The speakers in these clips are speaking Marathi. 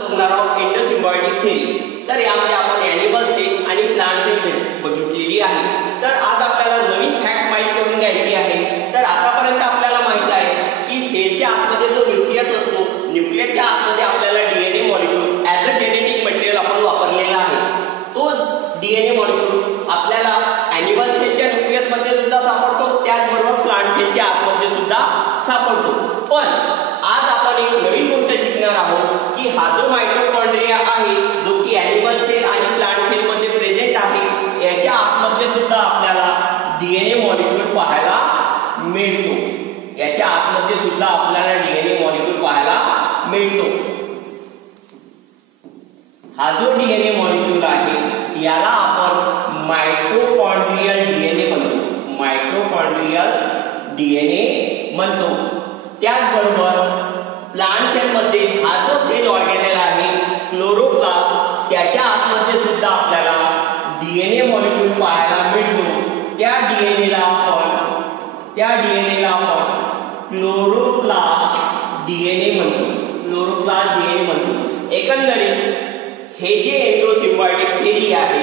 बघणार आहोत एंडोसिम्बायोटिक थेअरी। तर यामध्ये आपण ॲनिमल सेल आणि प्लांट सेल बघितलेली आहे। तर आज आपल्याला नवीन फॅक्ट माहित करून घ्यायची आहे। तर आतापर्यंत आपल्याला माहित आहे की सेलच्या आतमध्ये जो न्यूक्लियस असतो, न्यूक्लियसच्या आतमध्ये आपल्याला DNA molecule as a genetic material आपण वापरलेला आहे। तोच डीएनए मॉलिक्यूल आपल्याला ॲनिमल सेलच्या न्यूक्लियसमध्ये सुद्धा सापडतो, त्याचबरोबर प्लांट सेलच्या आतमध्ये सुद्धा सापडतो। पण आज आपण एक नवीन गोष्ट शिकणार आहोत की हा जो मायटोकॉन्ड्रिया आहे, जो की ॲनिमल सेल आणि प्लांट सेल मध्ये प्रेझेंट आहे, याच्या आतमध्ये सुद्धा आपल्याला डीएनए मॉलिक्यूल पाहायला मिळतो। याच्या आतमध्ये सुद्धा आपल्याला डीएनए मॉलिक्यूल पाहायला मिळतो। हा जो डीएनए मॉलिक्यूल आहे याला आपण मायटोकॉन्ड्रियल डीएनए म्हणतो, मायटोकॉन्ड्रियल डीएनए म्हणतो। त्याचबरोबर प्लांट सेल मध्ये हा जो सेल ऑर्गेनेल आहे क्लोरोप्लास्ट, त्याच्या आतमध्ये सुद्धा आपल्याला डीएनए मॉलिक्यूल पाहायला मिळतो। त्या डीएनएला आपण क्लोरोप्लास्ट डीएनए म्हणतो, क्लोरोप्लास्ट डीएनए म्हणतो। एकंदरीत हे जे एंडोसिम्बायोटिक थेअरी आहे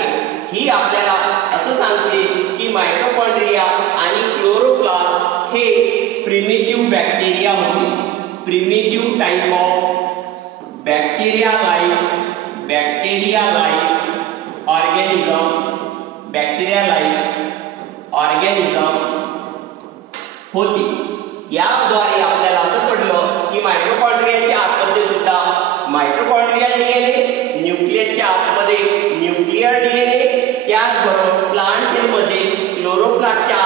ही आपल्याला असं सांगते की मायटोकॉन्ड्रिया आणि क्लोरोप्लास्ट हे प्रिमिटिव्ह बॅक्टेरिया होते। Primitive type of bacteria like organism होते। याद्वारे आपल्याला असं पडलं की मायटोकॉन्ड्रियाच्या आतमध्ये सुद्धा मायटोकॉन्ड्रियल डीएनए, न्यूक्लियसच्या आतमध्ये न्यूक्लियर डीएनए, त्याचबरोबर प्लांट सेल मध्ये क्लोरोप्लास्टच्या